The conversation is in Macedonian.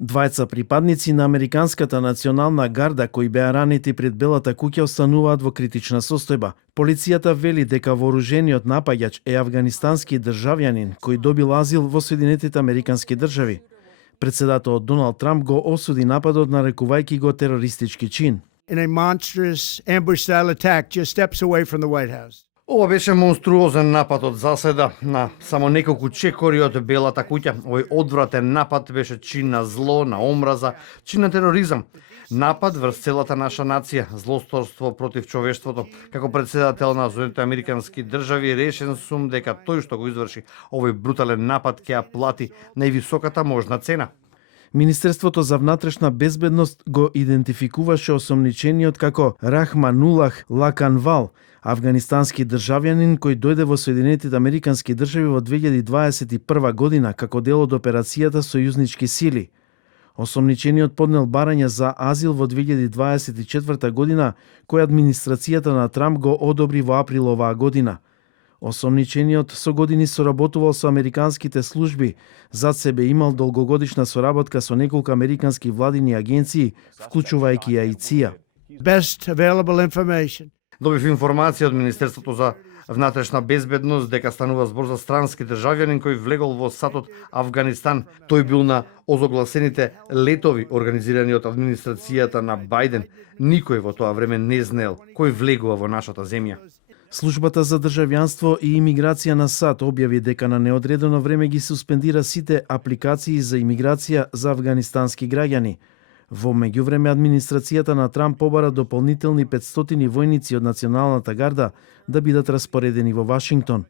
Двајца припадници на Американската национална гарда кои беа ранети пред Белата куќа остануваат во критична состојба. Полицијата вели дека вооружениот напаѓач е афганистански државјанин кој добил азил во Соединетите Американски држави. Председателот Доналд Трамп го осуди нападот нарекувајќи го терористички чин. In a monstrous ambush-style attack just steps away from the White House. Ова беше монструозен напад од заседа на само неколку чекори од Белата куќа. Овој одвратен напад беше чин на зло, на омраза, чин на тероризам. Напад врз целата наша нација, злосторство против човештвото. Како председател на Соединетите Американски држави, решен сум дека тој што го изврши овој брутален напад ќе ја плати највисоката можна цена. Министерството за внатрешна безбедност го идентификуваше осомничениот како Рахманулах Лаканвал, афганистански државјанин кој дојде во Соединетите Американски држави во 2021 година како дел од операцијата Сојузнички сили. Осомничениот поднел барање за азил во 2024 година, кој администрацијата на Трамп го одобри во април оваа година. Осомничениот со години соработувал со американските служби, зад себе имал долгогодишна соработка со неколку американски владини агенции, вклучувајќи ја и ЦИА. Best available information. Добив информација од Министерството за внатрешна безбедност дека станува збор за странски државјанин кој влегол во САД од Афганистан. Тој бил на озогласените летови организирани од администрацијата на Бајден. Никој во тоа време не знаел кој влегува во нашата земја. Службата за државјанство и имиграција на САД објави дека на неодредено време ги суспендира сите апликации за имиграција за афганистански граѓани. Во меѓувреме, администрацијата на Трамп побара дополнителни 500 војници од Националната гарда да бидат распоредени во Вашингтон.